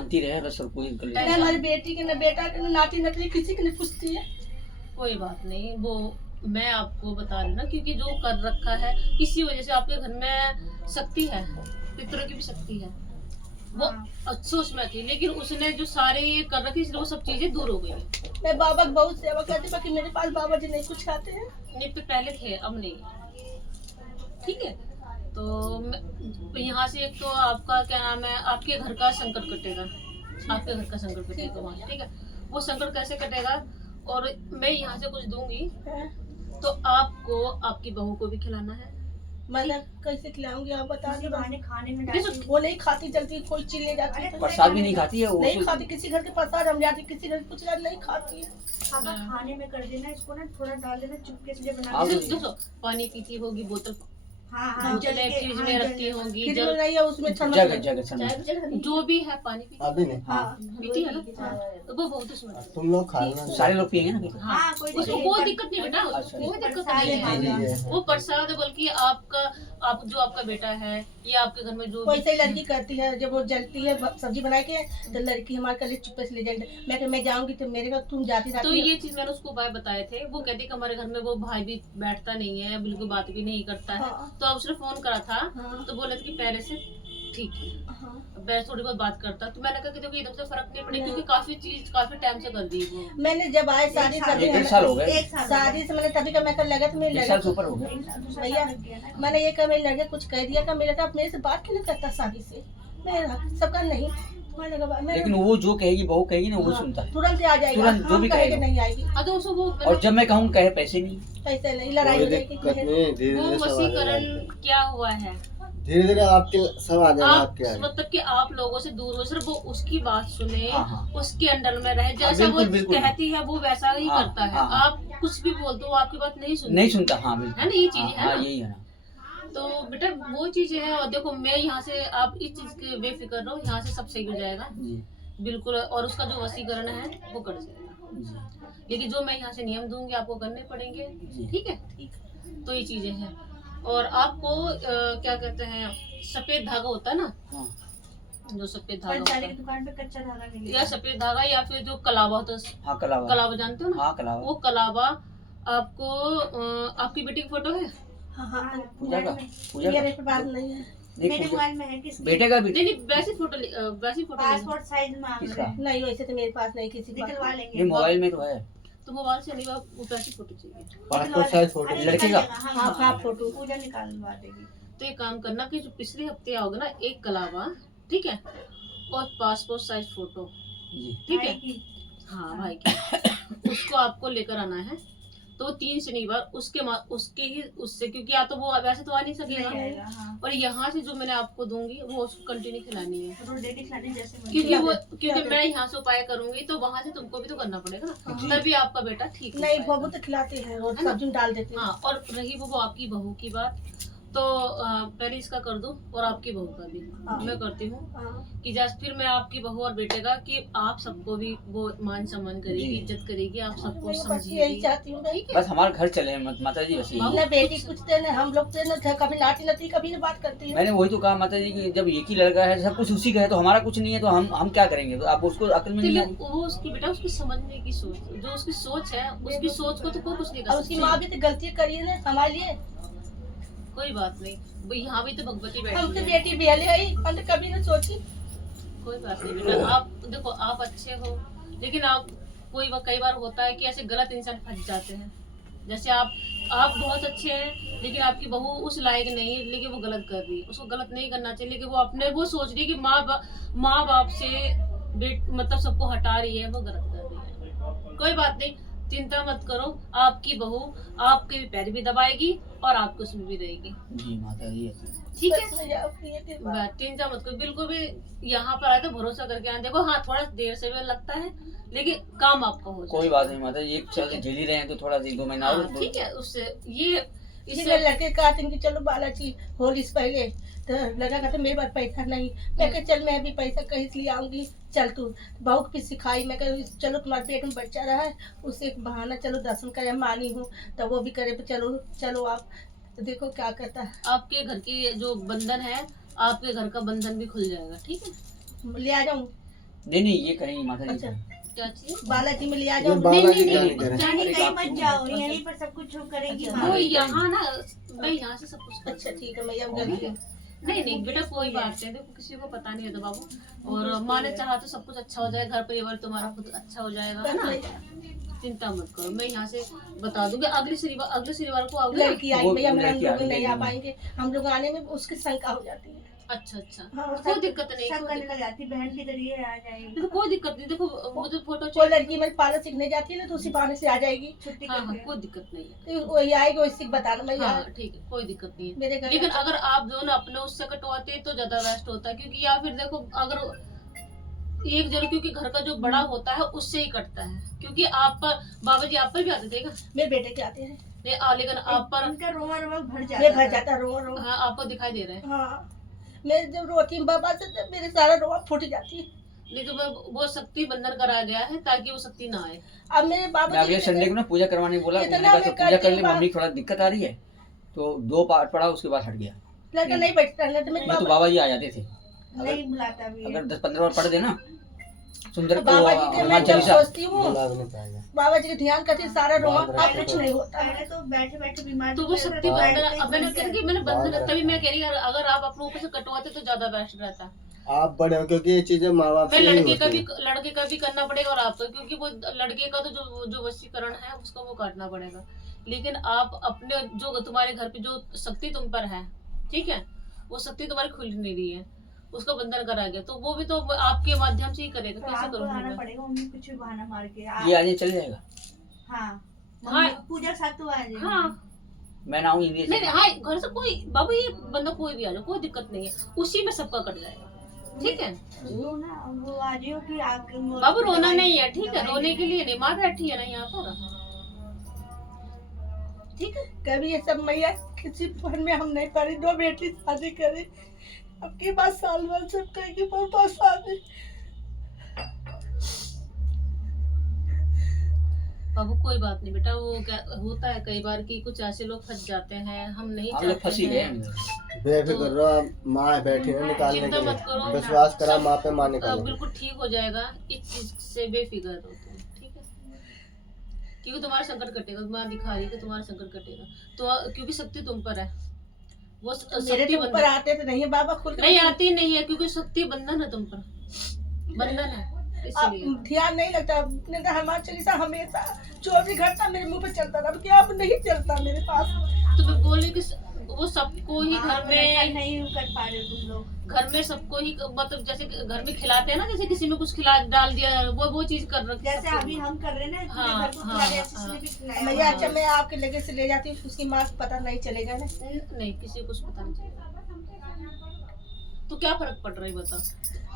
शांति रहे बस, और कोई गलत न हमारी बेटी के, न बेटा के, न नाती नकली किसी की नहीं पूछती है। कोई बात नहीं, वो मैं आपको बता रही हूँ ना, क्योंकि जो कर रखा है इसी वजह से आपके घर में शक्ति है, पितरों की भी शक्ति है। वो अफसोस में थी, लेकिन उसने जो सारे ये कर रखी, इसलिए वो सब चीजें दूर हो गई। मैं बाबा की बहुत सेवा करती, बाकी मेरे पास बाबा जी नहीं कुछ खाते हैं। नहीं तो पहले थे, अब नहीं। ठीक है, तो यहाँ से एक तो आपका क्या नाम है, आपके घर का संकट कटेगा, आपके घर का संकट कटेगा वहाँ। ठीक है, वो संकट कैसे कटेगा, और मैं यहाँ से कुछ दूंगी तो आपको आपकी बहू को भी खिलाना है। मतलब कैसे खिलाऊंगी आप बता दो। खाने में वो नहीं खाती, जल्दी कोई चीज ले जाती है, प्रसाद भी नहीं खाती है वो, नहीं खाती। किसी घर के प्रसाद हम जाती, किसी घर कुछ नहीं खाती है। खाने में कर देना, इसको ना थोड़ा डाल देना, चुपके से बना हाँ, देना। देखो पानी पीती होगी, बोतल हाँ बोतलें फ्रिज में रखती होंगी, फ्रिज में नहीं है, उसमें जगह जगह समझ जो भी है पानी पीती अभी नहीं। हाँ पीती है ना, तो वो बहुत उसमें। तुम लोग खा लेना। सारे लोग पियेंगे ना। हाँ, उसको कोई दिक्कत नहीं बेटा, अच्छा। कोई दिक्कत नहीं है। वो प्रसाद है, बल्कि आपका जो आपका बेटा है, ये आपके घर में जो कोई सही लड़की करती है, जब वो जलती है सब्जी बना के, तो लड़की हमारे कल चुप्पे से ले जाएंगे। मैं जाऊंगी तो मेरे घर तुम जाती तो ये चीज मैंने उसको उपाय बताए थे। वो कहती कि हमारे घर में वो भाई भी बैठता नहीं है, बिल्कुल बात भी नहीं करता है। हाँ। तो अब उसने फोन करा था, हाँ। तो बोले थे कि पहले से ठीक है, हाँ। मैं थोड़ी बहुत बात करता। तो मैंने कहा कि देखो एकदम से फर्क नहीं पड़ेगा, क्योंकि काफी चीज काफी टाइम से कर दी वो। मैंने जब आए शादी तभी एक साल हो गए, शादी से मैंने तभी का मैं कर लगा, तो मेरे एक लगे साल से ऊपर हो गया। भैया मैंने ये कहा, मेरे लड़के कुछ कह दिया का, मेरे आप मेरे से बात क्यों नहीं करता शादी से। मेरा सबका नहीं, तुम्हारे लगा लेकिन वो जो कहेगी, बहू कहेगी ना, वो सुनता है तुरंत आ जाएगा, तुरंत, जो हम भी कहेंगे कहेगा। नहीं आएगी। हाँ, तो उसको वो और जब मैं कहूँ कहे पैसे नहीं, पैसे नहीं, लड़ाई हो जाएगी। वो वसीकरण क्या हुआ है, धीरे धीरे आपके सब आ जाएगा आप आपके आगे। मतलब कि आप लोगों से दूर हो, सिर्फ वो उसकी बात सुने, हाँ, हाँ। उसके अंडर में रहे, जैसा बिल्कुल, वो बिल्कुल। कहती है वो वैसा ही हाँ, करता है। हाँ, हाँ। आप कुछ भी बोल दो, वो आपकी बात नहीं सुनता। नहीं सुनता। हाँ बिल्कुल, है ना, ये चीज है हाँ ना। यही है ना। तो बेटा वो चीजें हैं। और देखो मैं यहाँ से, आप इस चीज के बेफिक्र रहो, यहाँ से सब सही हो जाएगा जी बिल्कुल। और उसका जो वसीकरण है वो कर जाएगा, जी लेकिन जो मैं यहाँ से नियम दूंगी आपको करने पड़ेंगे। जी। ठीक है, तो ये चीजें हैं। और आपको क्या कहते हैं, सफेद धागा होता है ना, हाँ जो सफेद धागा होता पंचाली की है, दुकान पे कच्चा धागा मिलेगा। या सफेद धागा, या फिर जो कलावा होता है, हाँ कलावा, कलावा जानते हो ना, हाँ कलावा। वो कलावा आपको आपकी बेटी की फोटो है? हाँ हाँ, पूजा का, पूजा मेरे का के पास नहीं है। नहीं, मेरे पूजा मोबाइल में है, किसकी? बेटे का भी नहीं नहीं, वैसी फोटो वैसी फोटो लेनी। पासपोर्ट साइज मांग किसका? रहे हैं, नहीं वैसे तो मेरे पास नहीं, किसी के पास। निकलवा लेंगे। ये मोबाइल में तो है। तो मोबाइल से नहीं, वो वैसी फोटो चाहिए। Passport size photo. अरे लड़के निकल का? जाएगा, हाँ, हाँ, फोटो। पूजा निकालवा देगी। तो एक काम करना कि जो पिछले हफ्ते आओगे ना, एक कलावा, ठीक है, और पासपोर्ट साइज फोटो, जी ठीक है, भाई की। हाँ भाई की, उसको आपको लेकर आना है। तो 3 शनिवार उसके ही उससे, क्योंकि या तो वो वैसे तो आ नहीं नहीं सकेगा, आएगा, हाँ। और यहाँ से जो मैंने आपको दूंगी वो उसको कंटिन्यू खिलानी है, रोज डेली खिलाने जैसे मन क्योंकि वो क्या क्योंकि मैं यहाँ से उपाय करूंगी तो वहाँ से तुमको भी तो करना पड़ेगा ना, जी। तभी आपका बेटा ठीक हो नहीं पाएगा। बबू तो खिलाते हैं और है ना? सब्जी में डाल देते हैं। हाँ, और रही वो आपकी बहू की बात, तो पहले इसका कर दो, और आपकी बहू का भी हाँ। मैं करती हूँ। हाँ। कि जैसे फिर मैं आपकी बहू और बेटे का, कि आप सबको भी वो मान सम्मान करेगी, जी। इज्जत करेगी, आप सबको मैं बस यही समझिएगी। चाहती हूँ भाई। ठीक है, बस हमारा घर चले माता जी, बस यही। न बेटी कुछ थे न हम लोग थे, न कभी नाटी नती कभी न बात करती है। मैंने वही तो कहा माता जी कि जब एक ही लड़का है, सब कुछ उसी का है, तो हमारा कुछ नहीं है, तो हम क्या करेंगे? तो आप उसको अकल में नहीं आई। तो वो उसकी बेटा, उसकी समझने की सोच, जो उसकी सोच है, उसकी सोच को तो कोई कुछ नहीं कर और उसकी सकता। माँ भी तो गलती करी है ना हमारे लिए। कोई बात नहीं भाई, यहाँ भी तो भगवती हम बैठी तो है। बेटी बेले आई, हम तो कभी न सोची। कोई बात नहीं बेटा, आप देखो आप अच्छे हो, लेकिन आप कई बार होता है कि ऐसे गलत इंसान फंस जाते हैं। जैसे आप बहुत अच्छे हैं, लेकिन आपकी बहू उस लायक नहीं है, लेकिन वो गलत कर रही है। उसको गलत नहीं करना चाहिए, लेकिन वो सोच रही है कि माँ बाप से मतलब सबको हटा रही है, वो गलत कर रही है। कोई बात नहीं, चिंता मत करो, आपकी बहू आपके भी पैर भी दबाएगी और आपको उसमें भी रहेगी। जी माता जी, ठीक है, है। चिंता मत करो बिल्कुल भी। यहाँ पर आए तो भरोसा करके आए। देखो हाँ, थोड़ा देर से भी लगता है, लेकिन काम आपका हो कोई बात नहीं माता जी, एक साल से झेल ही रहे हैं, तो थोड़ा 1-2 महीना और हाँ, ठीक है। उससे ये इसलिए लड़के कहते हैं कि चलो बालाजी होली से पहले, तो लड़का कहते मेरे पास पैसा नहीं। मैं कहा चल मैं भी पैसा कहीं से ले आऊंगी, चल तू बहू को भी सिखाई। मैं कहा चलो तुम्हारे पेट में बच्चा रहा है, उससे एक बहाना चलो दर्शन करे, मानी हूँ तो वो भी करे, चलो चलो आप तो देखो क्या कहता है। आपके घर की जो बंधन है, आपके घर का बंधन भी खुल जाएगा। ठीक है, ले आ जाऊँ? नहीं ये कहीं माता जी अच्छा। क्या चीज? बालाजी में ले आ ये जाओ। बालाजी नहीं, का नहीं, नहीं करें। जाने अरे कहीं आप- मत जाओ, यहीं पर सब कुछ करेंगी अच्छा, माँ। वो यहाँ ना मैं यहाँ से सब कुछ कर अच्छा ठीक है मैया, ठीक है। नहीं नहीं बेटा कोई बात नहीं, देखो किसी को पता नहीं होता बाबू, और माँ ने चाहा तो सब कुछ अच्छा हो जाएगा, घर परिवार तुम्हारा खुद अच्छा हो जाएगा, है ना? चिंता मत करो, मैं यहाँ से बता दूंगी। अगले शनिवार को आओगे ना? लड़की आई वो भैया, हम लड़की लोग आ नहीं आ गई। पाएंगे, हम लोग आने में उसकी शंका हो जाती है। अच्छा अच्छा, हाँ, कोई दिक्कत नहीं, सब कोई करने दिक्कत लग जाती, बहन की जरिए आ जाएगी, देखो कोई दिक्कत नहीं, देखो मुझे फोटो कोई चाहिए। लड़की मेरी पार्लर सीखने जाती है ना, तो उसी बहाने से आ जाएगी। छुट्टी हाँ हाँ करके। कोई दिक्कत नहीं है, तो वही आएगी, वैसे बताना मैं हाँ ठीक है कोई दिक्कत नहीं है। मेरे घर लेकिन अगर आप दोनों अपने उससे कटवाते तो ज्यादा बेस्ट होता, क्योंकि या फिर देखो अगर एक जन, क्योंकि घर का जो बड़ा होता है उससे ही कटता है, क्योंकि आप पर बाबा जी आप पर भी आते थे क्या? मेरे बेटे के आते हैं, लेकिन आप पर उनका रोवा रोवा भर मैं जाता भर है। जाता रो रो। हाँ आपको दिखाई दे रहे हैं। हाँ मैं जब रोती हूँ बाबा से, तो मेरे सारा रोआ फूट जाती है। नहीं तो वो शक्ति बंधन कराया गया है ताकि वो शक्ति ना आए। अब मेरे मैं बाबा अगले संडे को ना पूजा करवाने बोला, इतना मैंने कहा मैं तो पूजा करती कर ले, हूँ मम्मी थोड़ा दिक्कत आ रही है, तो 2 पाठ पढ़ा उसके बाद हट गया। लड़का नहीं बैठता है, तो मेरे नहीं तो बाबा बाबा जी आ जाते थे, नहीं बुलाता भी है। अगर 10-15 बार पढ़ देना सुंदर को बाबा जी के मैं हनुमान जब चालीसा। सोचती हूँ, बुला भी नहीं पाएगा। बाबा जी के ध्यान करती हूँ, सारा रोआ बाप अब रे। कुछ नहीं होता है। पहले तो बैठे बैठे बीमार तो वो थे, शक्ति बाप बंधन, बैठते ही अब मैंने बन कहा गए। कि मैंने बंधन, बाप रे। तभी मैं कह रही अगर आप अपने ऊपर से कटवाते तो ज्यादा बेस्ट रहता। आप बड़े हो, क्योंकि ये चीजें माँ बाप मैं से ही लड़के का होती भी है। लड़के का भी करना पड़ेगा और आपका, क्योंकि वो लड़के का तो जो वशीकरण है उसका वो काटना पड़ेगा, लेकिन आप अपने जो तुम्हारे घर पे जो शक्ति तुम पर है, ठीक है, वो शक्ति तुम्हारी खुल नहीं रही है, उसका बंधन करा गया, तो वो भी तो आपके माध्यम से ही करेगा। तो कैसे आपको करूँगी आना मैं? पड़ेगा, मम्मी कुछ भी बहाना मार के ये आज चल जाएगा, हाँ हाँ। मम्मी पूजा के साथ तो आ जाएगी। हाँ मैं ना हूँ इंडिया नहीं से। नहीं, हाँ घर से कोई बाबू ये बंदा कोई भी आ जाए कोई दिक्कत नहीं है, उसी में सबका कट जाएगा, ठीक है वो ना वो आ जाओ कि आके बाबू, रोना नहीं है, ठीक है, रोने के लिए नहीं, माँ बैठी है ना यहाँ पर, ठीक है। कभी ये सब मैया किसी फन में हम नहीं पड़ी, 2 बेटी शादी करे, अब की बात साल भर सब कहेगी पापा शादी। बाबू कोई बात नहीं बेटा, वो क्या होता है कई बार कि कुछ ऐसे लोग फंस जाते हैं, हम नहीं हम लोग फंस ही चाहते गए हैं। हैं। बेफिक्र रहो, आप माँ है बैठी है निकालने चिंता के मत करो, लिए, विश्वास करा सब- माँ पे, माँ निकालेगी। बिल्कुल ठीक हो जाएगा, इस चीज से बेफिक्र हो तुम, ठीक है, क्योंकि तुम्हारा संकट कटेगा, माँ दिखा रही है कि तुम्हारा संकट कटेगा, तो क्योंकि शक्ति तुम पर है, वो मेरे शक्ति तो ऊपर बंधन आते तो नहीं है बाबा, खुल के नहीं आती नहीं है, क्योंकि शक्ति बंधन है तुम पर, बंधन है अब इसलिए। ध्यान नहीं लगता, नहीं तो हनुमान चालीसा हमेशा 24 घंटा मेरे मुंह पे चलता था, अब क्या अब नहीं चलता मेरे पास। तो मैं बोले कि वो सबको ही घर में, नहीं कर पा रहे तुम लोग। घर में सबको ही मतलब जैसे कि घर में खिलाते हैं ना, जैसे किसी में कुछ खिला डाल दिया, वो चीज कर रखी जैसे अभी हम कर रहे हैं ना, पूरे हाँ, घर को हाँ, खिला रहे हैं, हाँ। किसी ने भी खिलाया मैया हुआ। अच्छा मैं आपके लगे से ले जाती हूँ, उसकी माँ को पता नहीं चलेगा ना। नहीं किसी को कुछ पता नहीं चलेगा, तो क्या फर्क पड़ रहा है बता।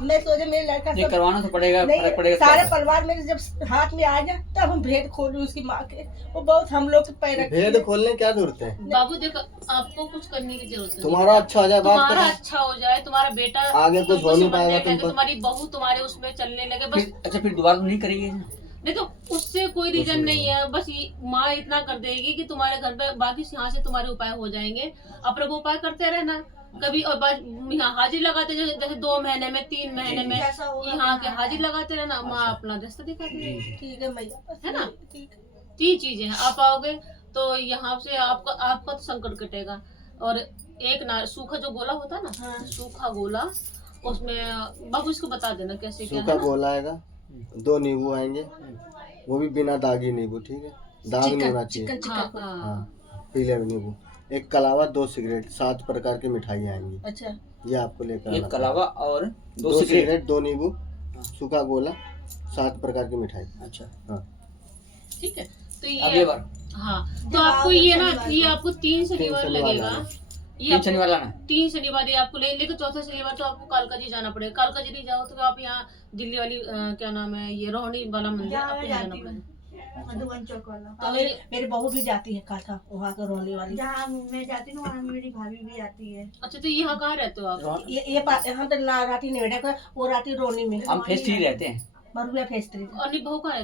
मैं सोचे मेरे लड़का ये सब करवाना तो पड़ेगा, फर्क नहीं, पड़ेगा सारे तो। परिवार मेरे जब हाथ में आ जाए तब हम भेद खोलूं उसकी माँ के, वो बहुत हम लोग के पैर रखती भेद है। खोलने क्या जरूरत है? बाबू देखो आपको कुछ करने की जरूरत नहीं, तुम्हारा अच्छा हो जाए, बात तुम्हारा करो। अच्छा हो जाए, तुम्हारा बेटा आगे कुछ तुमको हो नहीं समझने पाएगा लगे, तुमको। तुम्हारी बहू तुम्हारे उसमें चलने लगे, बस अच्छा फिर दोबारा तो नहीं करेंगे? नहीं तो उससे कोई रीजन नहीं है, बस माँ इतना कर देगी कि तुम्हारे घर पे बाकी यहाँ से तुम्हारे उपाय हो जाएंगे, अपने को उपाय करते रहना कभी, और यहाँ हाजिर लगाते जैसे 2 महीने में 3 महीने में जैसा होगा यहाँ के हाजिर लगाते रहना, माँ अपना रास्ता दिखाती रहेगी, ठीक है मैया, है ना? ठीक है। 3 चीजें हैं, आप आओगे तो यहाँ से आपका तो संकट कटेगा, और एक ना सूखा जो गोला होता है ना, हाँ। सूखा गोला, उसमें बाबू इसको बता देना कैसे क्या सूखा है ना? गोला आएगा, 2 नींबू आएंगे, वो भी बिना दागी नींबू, ठीक है, दाग नहीं होना चाहिए। चिकन हाँ चिकन हाँ हाँ, पीले नींबू, 1 कलावा, 2 सिगरेट, 7 प्रकार की मिठाई आएंगी, अच्छा ये आपको लेकर एक आना कलावा और 2 2 सिगरेट। सिगरेट, 2 नींबू, सूखा गोला, 7 प्रकार की मिठाई। अच्छा हाँ, ठीक है, तो अगले ये बार हाँ, तो जब आपको आओगे ये ना, शनिवार ये को। आपको 3 शनिवार शनिवार लगेगा, लाना। ये 3 आपको शनिवार लाना। 3 शनिवार ये आपको लेकिन 4था शनिवार तो आपको कालका जी जाना पड़ेगा, कालका जी नहीं जाओ तो आप यहाँ दिल्ली वाली क्या नाम है, ये रोहिणी वाला मंदिर जहाँ आपको मैं जाना जाती पड़ेगा। हूँ मधुबन चौक वाला, और मेरी बहू भी जाती है काथा वहाँ का रोने वाली। जहाँ मैं जाती हूँ वहाँ मेरी भाभी भी जाती है। अच्छा तो यहाँ कहाँ रहते हो आप? हम तो राती नेड़ा का, वो राती रोनी में हम फेस्ट ही रहते हैं। मरुआ फेस्ट्री। और नहीं बहू कहाँ रहती है?